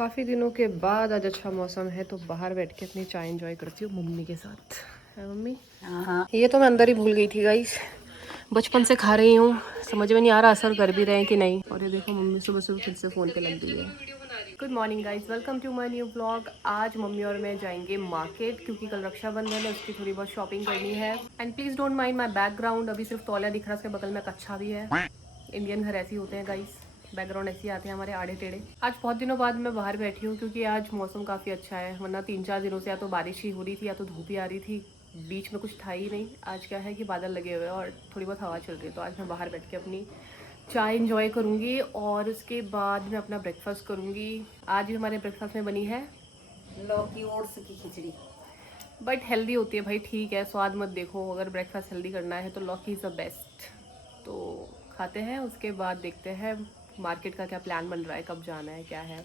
काफ़ी दिनों के बाद आज अच्छा मौसम है तो बाहर बैठ के अपनी चाय एंजॉय करती हूँ मम्मी के साथ। है मम्मी? हाँ। ये तो मैं अंदर ही भूल गई थी गाइस। बचपन से खा रही हूँ, समझ में नहीं आ रहा असर कर भी रहे हैं कि नहीं। और ये देखो मम्मी सुबह सुबह फिर से फ़ोन पे लग गई है। Good morning guys, welcome to my new blog. आज मम्मी और मैं जाएंगे मार्केट क्योंकि कल रक्षाबंधन है, उसकी थोड़ी बहुत शॉपिंग करनी है। And please don't mind my background, अभी सिर्फ तौलिया दिख रहा है, उसके बगल में कच्छा भी है। इंडियन घर ऐसे ही होते हैं गाइस, बैकग्राउंड ऐसे ही आते हैं हमारे आड़े टेढ़े। आज बहुत दिनों बाद मैं बाहर बैठी हूँ क्योंकि आज मौसम काफ़ी अच्छा है, वरना 3-4 दिनों से या तो बारिश ही हो रही थी या तो धूप ही आ रही थी, बीच में कुछ था ही नहीं। आज क्या है कि बादल लगे हुए हैं और थोड़ी बहुत हवा चल रही है, तो आज मैं बाहर बैठ के अपनी चाय इंजॉय करूँगी और उसके बाद मैं अपना ब्रेकफास्ट करूँगी। आज भी हमारे ब्रेकफास्ट में बनी है लौकी ओट्स की खिचड़ी। बट हेल्दी होती है भाई, ठीक है, स्वाद मत देखो। अगर ब्रेकफास्ट हेल्दी करना है तो लौकी इज़ द बेस्ट। तो खाते हैं, उसके बाद देखते हैं मार्केट का क्या प्लान बन रहा है, कब जाना है, क्या है।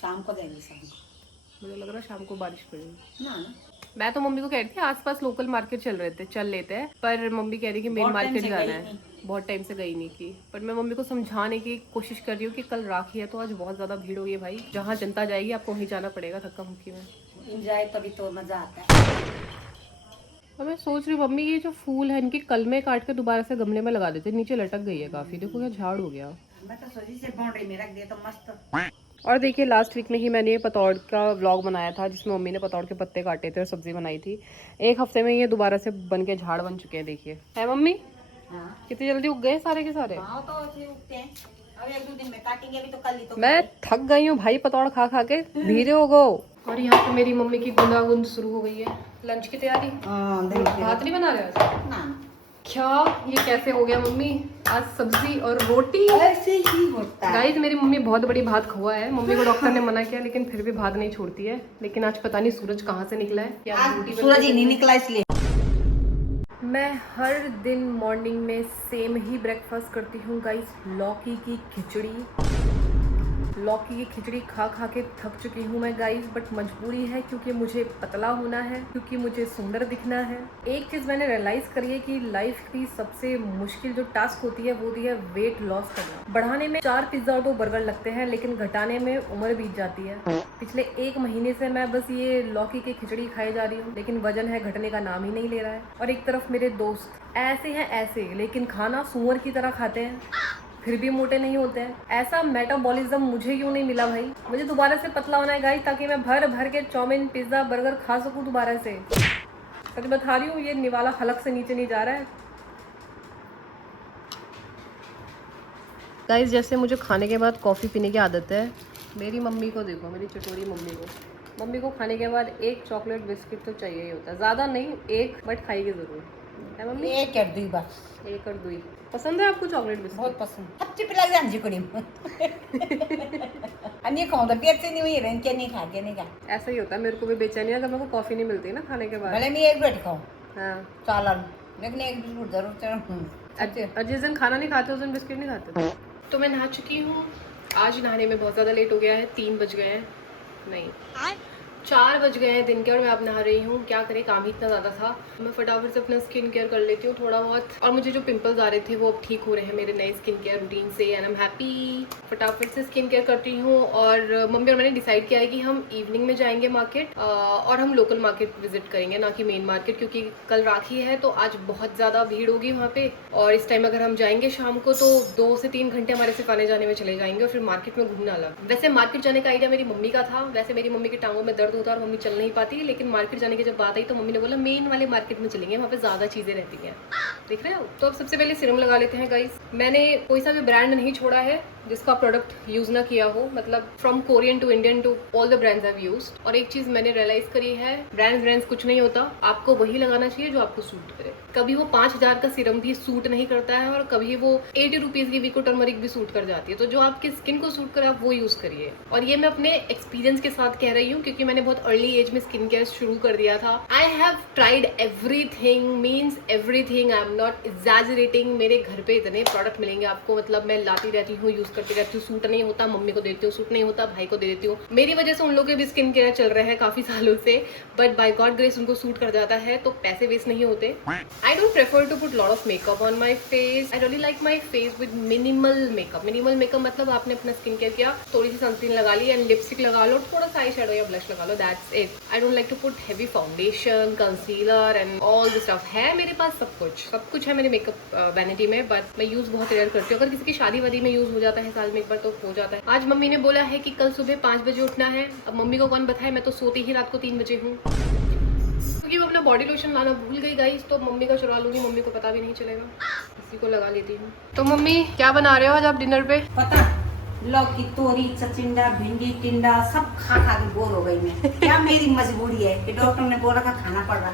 शाम को देंगे शाम को। मुझे लग रहा है शाम को बारिश पड़ेगी ना ना मैं तो मम्मी को कह रही थी आसपास लोकल मार्केट चल लेते हैं, पर मम्मी कह रही कि मेन बहुत टाइम मार्केट से जाना गई है। नहीं। बहुत टाइम से गई नहीं की, पर मैं मम्मी को समझाने की कोशिश कर रही हूँ कि कल राखी है तो आज बहुत ज़्यादा भीड़ होगी भाई, जहाँ जनता जाएगी आपको वहीं जाना पड़ेगा धक्का मुक्की में। इंजॉय तभी तो मजा आता है। और मैं सोच रही हूँ मम्मी ये जो फूल है इनकी कल में काट के दोबारा से गमले में लगा देते, नीचे लटक गई है काफ़ी, देखो क्या झाड़ हो गया। मैं तो सोची से बाउंड्री में रख दिया तो मस्त। और देखिए लास्ट वीक में ही मैंने ये पतौड़ का व्लॉग बनाया था जिसमें मम्मी ने पतौड़ के पत्ते काटे थे और सब्जी बनाई थी। एक हफ्ते में ये दोबारा से बन के झाड़ बन चुके हैं, देखिए। है मम्मी? हाँ कितनी जल्दी उग गए सारे के सारे। हाँ तो ऐसे उगते हैं। अब 1-2 दिन में काटेंगे, अभी तो कल ही तो मैं खाए। थक गई हूँ भाई पतौड़ खा खा के, धीरे हो गो। और यहाँ पे मेरी मम्मी की गुंदागुंद शुरू हो गई है। लंच की तैयारी। हाँ भात नहीं बना रहे आज? ना क्या ये कैसे हो गया मम्मी? आज सब्जी और रोटी। ऐसे ही होता है। गाइस मेरी मम्मी बहुत बड़ी भात खुआ है, मम्मी को डॉक्टर ने मना किया लेकिन फिर भी भात नहीं छोड़ती है। लेकिन आज पता नहीं सूरज कहाँ से निकला है, या आज रोटी सूरज ही नहीं निकला इसलिए। मैं हर दिन मॉर्निंग में सेम ही ब्रेकफास्ट करती हूँ गाइस, लौकी की खिचड़ी। लौकी की खिचड़ी खा खा के थक चुकी हूँ मैं गाइस, बट मजबूरी है क्योंकि मुझे पतला होना है, क्योंकि मुझे सुंदर दिखना है। एक चीज़ मैंने रियलाइज़ करी है कि लाइफ की सबसे मुश्किल जो टास्क होती है वो होती है वेट लॉस करना। बढ़ाने में 4 पिज्ज़ा और 2 बर्गर लगते हैं, लेकिन घटाने में उम्र बीत जाती है। पिछले 1 महीने से मैं बस ये लौकी की खिचड़ी खाई जा रही हूँ, लेकिन वजन है घटने का नाम ही नहीं ले रहा है। और एक तरफ मेरे दोस्त ऐसे हैं ऐसे, लेकिन खाना सुअर की तरह खाते हैं, फिर भी मोटे नहीं होते हैं। ऐसा मेटाबॉलिज्म मुझे क्यों नहीं मिला भाई? मुझे दोबारा से पतला होना है गाइस, ताकि मैं भर भर के चाउमीन पिज्ज़ा बर्गर खा सकूं दोबारा से। सच बता रही हूँ, ये निवाला हलक से नीचे नहीं जा रहा है गाइस। जैसे मुझे खाने के बाद कॉफ़ी पीने की आदत है, मेरी मम्मी को देखो, मेरी चटोरी मम्मी को खाने के बाद एक चॉकलेट बिस्किट तो चाहिए ही होता है, ज़्यादा नहीं, एक, बट खाएगी ज़रूर। है मम्मी? एक कर दी बस। एक और दुई। पसंद है आपको चॉकलेट बिस्किट? बहुत पसंद। हफ्ते पे लग जाए कड़ी अन्य कहूँ तो पेट से नहीं हुई रहे, नहीं खा के नहीं खा। ऐसा ही होता है, मेरे को भी बेचैनी है अगर मेरे को कॉफ़ी नहीं मिलती ना खाने के बाद। भले मैं एक ब्रेड खाऊं हाँ। चालन, लेकिन एक बिस्कुट जरूर चढ़ूं। और जिस दिन खाना नहीं खाते उस दिन बिस्किट नहीं खाते। तो मैं नहा चुकी हूँ। आज नहाने में बहुत ज़्यादा लेट हो गया है, 3 बज गए हैं, नहीं 4 बज गए हैं दिन के, और मैं अब नहा रही हूँ। क्या करें, काम ही इतना ज़्यादा था। मैं फटाफट से अपना स्किन केयर कर लेती हूँ थोड़ा बहुत, और मुझे जो पिंपल्स आ रहे थे वो अब ठीक हो रहे हैं मेरे नए स्किन केयर रूटीन से, एंड आई एम हैप्पी। फटाफट से स्किन केयर करती हूँ। और मम्मी और मैंने डिसाइड किया है कि हम इवनिंग में जाएंगे मार्केट, और हम लोकल मार्केट विजिट करेंगे, ना कि मेन मार्केट, क्योंकि कल राखी है तो आज बहुत ज़्यादा भीड़ होगी वहाँ पे। और इस टाइम अगर हम जाएंगे शाम को तो 2 से 3 घंटे हमारे सिर्फ आने जाने में चले जाएंगे, और फिर मार्केट में घूमना अलग। वैसे मार्केट जाने का आइडिया मेरी मम्मी का था, वैसे मेरी मम्मी की टांगों में दर्द होता है और मम्मी चल नहीं पाती, लेकिन मार्केट जाने की जब बात आई तो मम्मी ने बोला मेन वाले मार्केट में चलेंगे, वहाँ पे ज़्यादा चीज़ें रहती हैं। देख रहे हो? तो अब सबसे पहले सीरम लगा लेते हैं गाइस। मैंने कोई सा भी ब्रांड नहीं छोड़ा है जिसका प्रोडक्ट यूज़ ना किया हो, मतलब from Korean to Indian to all the brands have used. और एक चीज़ मैंने रियलाइज़ करी है, ब्रांड्स कुछ नहीं होता, आपको वही लगाना चाहिए जो आपको सूट करे। कभी वो 5000 का सीरम भी सूट नहीं करता है, और कभी वो 80 रुपीज़ की विको टर्मरिक भी सूट कर जाती है। तो जो आपकी स्किन को सूट करे आप वो यूज़ करिए। और ये मैं अपने एक्सपीरियंस के साथ कह रही हूँ, क्योंकि मैंने बहुत अर्ली एज में स्किन केयर शुरू कर दिया था। I have tried everything, means everything. I am am not exaggerating, मेरे घर पे इतने प्रोडक्ट मिलेंगे आपको, मतलब मैं लाती रहती हूँ, यूज करती रहती हूँ, सूट नहीं होता मम्मी को देती हूँ, सूट नहीं होता भाई को दे देती हूँ। मेरी वजह से उन लोग के भी स्किन केयर चल रहे हैं काफी सालों से, बट बाय गॉड ग्रेस उनको सूट कर जाता है, तो पैसे वेस्ट नहीं होते। I don't prefer to put lot of makeup on my face. I really like my face with minimal makeup. Minimal makeup मतलब आपने अपना स्किन केयर किया, थोड़ी सी सनस्क्रीन लगा ली एंड लिपस्टिक लगा लो, थोड़ा सा आई शेडो या ब्लश लगा लो, that's it. I don't like to put heavy foundation, concealer and all this stuff. है मेरे पास सब कुछ है मेरे मेकअप वैनिटी में, बट मैं यूज बहुत रेयर करती हूँ। अगर किसी की शादी वादी में यूज हो जाता है साल में एक बार तो हो जाता है। आज मम्मी ने बोला है कि कल सुबह 5 बजे उठना है। अब मम्मी को कौन बताए, मैं तो सोती ही रात को 3 बजे हूँ, क्योंकि मैं अपना बॉडी लोशन लाना भूल गई गाइस, तो मम्मी का चुरा लूंगी, मम्मी को पता भी नहीं चलेगा, इसी को लगा लेती हूँ। तो मम्मी क्या बना रहे हो आज आप डिनर पे? पता लौकी, तोरी, चचिंडा, भिंडी, टिंडा सब खा खा के बोर हो गई मैं। क्या मेरी मजबूरी है कि डॉक्टर ने बोला था खाना पड़ रहा।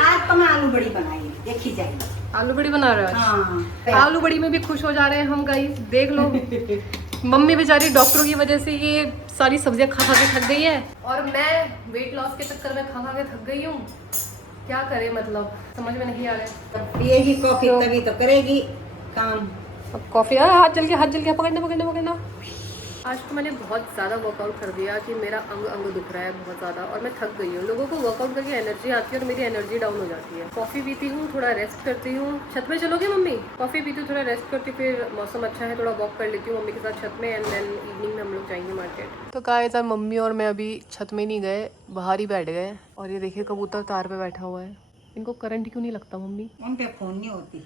आज तो मैं आलू बड़ी बनाई है, देखी जाएगी। आलू बड़ी बना रहे हो? हाँ, आलू बड़ी में भी खुश हो जा रहे हैं हम गाइस, देख लो। मम्मी बेचारी डॉक्टरों की वजह से ये सारी सब्जियां खा खा के थक गई है, और मैं वेट लॉस के चक्कर में खा खा के थक गई हूँ। क्या करे, मतलब समझ में नहीं आ रहा है। पिएगी कॉफी तभी तो करेगी काम। अब कॉफी, हाथ जल गया, पकड़ना। आज तो मैंने बहुत ज़्यादा वर्कआउट कर दिया कि मेरा अंग दुख रहा है बहुत ज़्यादा, और मैं थक गई हूँ। लोगों को वर्कआउट करके एनर्जी आती है और मेरी एनर्जी डाउन हो जाती है। कॉफ़ी पीती हूँ, थोड़ा रेस्ट करती हूँ। छत में चलोगे मम्मी? कॉफ़ी पीती हूँ, थोड़ा रेस्ट करती हूँ, फिर मौसम अच्छा है थोड़ा वॉक कर लेती हूँ मम्मी के साथ छत में, एंड देन इवनिंग में हम लोग जाएंगे मार्केट। तो गाइस आज मम्मी और मैं अभी छत में नहीं गए, बाहर ही बैठ गए, और ये देखिए कबूतर तार पे बैठा हुआ है। इनको करंट क्यों नहीं लगता मम्मी? उन पे फोन नहीं होती।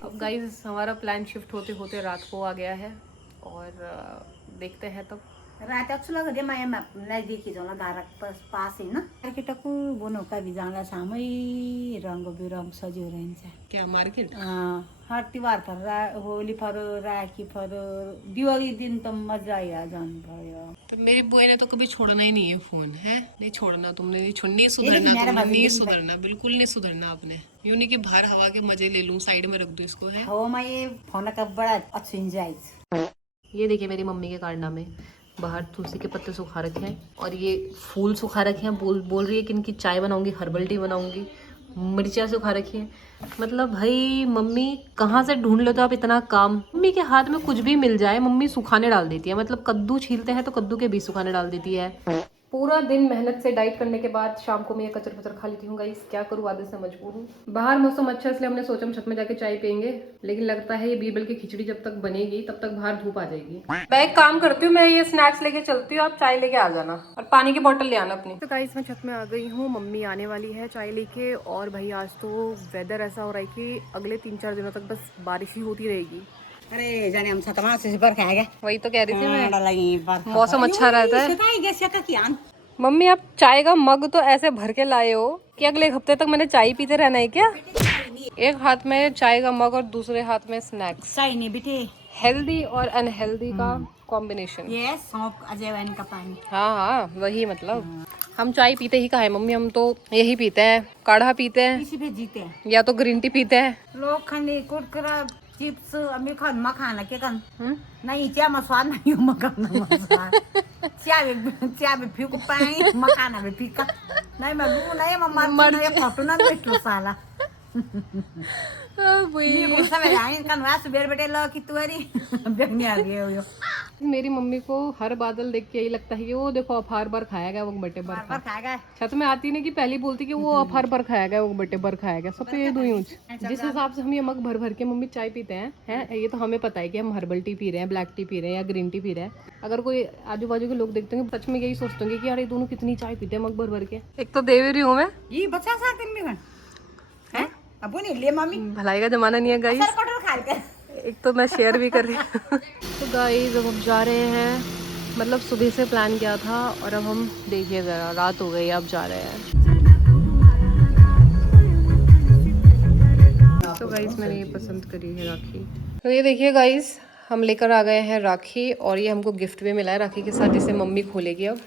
अब गाइस हमारा प्लान शिफ्ट होते होते रात को आ गया है, और देखते हैं तब। रात अक्सुला घरी माया नजदीकी जाऊँ दारक पास है ना, मार्केटको बनौका भी जाँदा सामै रंग बिरंग सजियो रहन्छ। क्या मार्केट? हर तिहार पर होली पर राखी पर दिवाली दिन तो मजा आया जान भयो। तो मेरी बुआ ने तो कभी छोड़ना ही नहीं है फोन, है नहीं छोड़ना, तुमने नहीं सुधरना, तुमने नहीं सुधरना, बिल्कुल नहीं सुधरना आपने। यूं नहीं कि बाहर हवा के मजे ले लूं, साइड में रख दूं इसको, है। हो मैं ये फोन का बड़ा अच्छा इंजॉय। ये देखिए मेरी मम्मी के कारनामे, बाहर तुलसी के पत्ते सुखा रखे हैं और ये फूल सुखा रखे हैं। बोल रही है कि इनकी चाय बनाऊंगी, हर्बल टी बनाऊंगी। मिर्चियाँ सुखा रखी है। मतलब भाई मम्मी कहाँ से ढूंढ लेते हो आप इतना काम? मम्मी के हाथ में कुछ भी मिल जाए मम्मी सुखाने डाल देती है। मतलब कद्दू छीलते हैं तो कद्दू के बीज सुखाने डाल देती है। पूरा दिन मेहनत से डाइट करने के बाद शाम को मैं ये कचर पचर खा लेती हूँ गाइस, क्या करूँ, आदत से मजबूर हूँ। बाहर मौसम अच्छा इसलिए हमने सोचा हम छत में जाके चाय पियेंगे, लेकिन लगता है ये बीरबल की खिचड़ी जब तक बनेगी तब तक बाहर धूप आ जाएगी। मैं एक काम करती हूँ, मैं ये स्नैक्स लेके चलती हूँ, आप चाय लेके आ जाना और पानी की बोतल ले आना अपनी। तो गाइस मैं छत में आ गई हूँ, मम्मी आने वाली है चाय लेके। और भाई आज तो वेदर ऐसा हो रहा है कि अगले 3-4 दिनों तक बस बारिश ही होती रहेगी। अरे जाने हम सतमा से बरखा आ गया। वही तो कह रही थी मैं, मैं मौसम अच्छा रहता है। मम्मी आप चाय का मग तो ऐसे भर के लाए हो कि अगले हफ्ते तक मैंने चाय पीते रहना है क्या? एक हाथ में चाय का मग और दूसरे हाथ में स्नैक्स। चाय नहीं बेटे, हेल्दी और अनहेल्दी का कॉम्बिनेशन। ये सौंफ अजवाइन का पानी। हाँ वही, मतलब हम चाय पीते ही कहाँ है मम्मी, हम तो यही पीते हैं, काढ़ा पीते हैं, इसी पे जीते हैं या तो ग्रीन टी पीते हैं। लोग खाने कुरकुरा चिप्स अमी खान मखाना के कन नहीं चिया में स्वाद नहीं हो, मखाना में स्वाद। चिया में फीको पानी, मखाना में फीका नहीं। मैं लू नहीं मम्मा नहीं फोटो ना बेटो साला मेरी मम्मी को हर बादल देख के यही लगता है कि वो देखो अफार पर खाया गया वो बटे बर खाएगा। छत में आती नहीं कि पहली बोलती कि वो अफार पर खाया गया वो बटे बर खाएगा। सब तो ये दो यूज। जिस हिसाब से हम ये मग भर भर के मम्मी चाय पीते हैं ये तो हमें पता है कि हम हर्बल टी पी रहे हैं, ब्लैक टी पी रहे हैं या ग्रीन टी पी रहे हैं। अगर कोई आजू बाजू के लोग देखते हैं सच में यही सोचते होंगे कि यार ये दोनों कितनी चाय पीते हैं मग भर भर के। एक तो दे रही हूँ मैं ये बच्चा सा दिन में अब नहीं ले मम्मी, भलाई का जमाना नहीं है गाइस। एक तो मैं शेयर भी कर रही हूँ। तो गाइस अब हम जा रहे हैं, मतलब सुबह से प्लान किया था और अब हम देखिए जरा रात हो गई, अब जा रहे हैं। तो गाइस मैंने ये पसंद करी है राखी। तो ये देखिए गाइस हम लेकर आ गए हैं राखी, और ये हमको गिफ्ट भी मिला है राखी के साथ, जिसे मम्मी खोलेगी अब।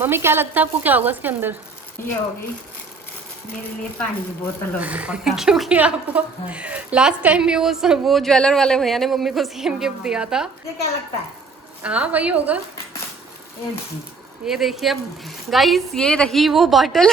मम्मी क्या लगता है आपको क्या होगा इसके अंदर? ये होगी मेरे लिए पानी की बोतल होगी क्योंकि आपको लास्ट टाइम भी वो ज्वेलर वाले भैया ने मम्मी को सेम गिफ्ट दिया था। ये क्या लगता है? हाँ वही होगा। ये देखिए अब गाइस ये रही वो बॉटल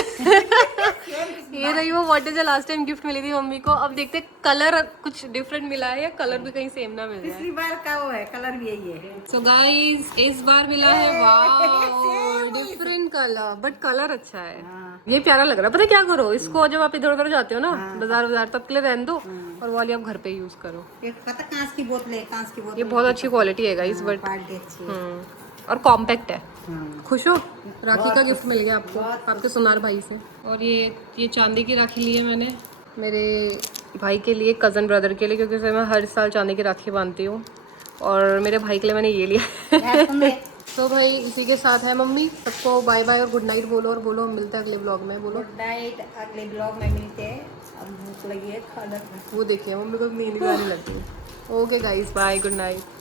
ये रही वो what is the last time gift मिली थी मम्मी को। अब देखते कलर कुछ डिफरेंट मिला है या कलर भी कहीं सेम ना मिल जाए। पिछली बार का वो है, कलर भी यही है। सो गाइस इस बार मिला है wow different colour, but colour अच्छा है। ये प्यारा लग रहा है। पता है क्या करो, इसको जब आप इधर उधर जाते हो ना बाजार तब के लिए रहने दो और वो वाली आप घर पे यूज करो। पता कांच की बोतल है, कांच की बोतल। ये बहुत अच्छी क्वालिटी है गाइस, बट क्वालिटी अच्छी है। और कॉम्पैक्ट है। खुश हो? राखी का गिफ्ट मिल गया आपको आपके सुनार भाई से। और ये चांदी की राखी ली है मैंने मेरे भाई के लिए, कज़न ब्रदर के लिए, क्योंकि उसे मैं हर साल चांदी की राखी बांधती हूँ। और मेरे भाई के लिए मैंने ये लिया। तो भाई इसी के साथ है मम्मी। सबको बाय बाय और गुड नाइट बोलो, और बोलो हम मिलते हैं अगले ब्लॉग में। बोलो गुड नाइट, अगले ब्लॉग में मिलते हैं। अब भूख लगी है, खाना। वो देखिए मम्मी को नींद भी आने लगी है। Okay guys bye, good night.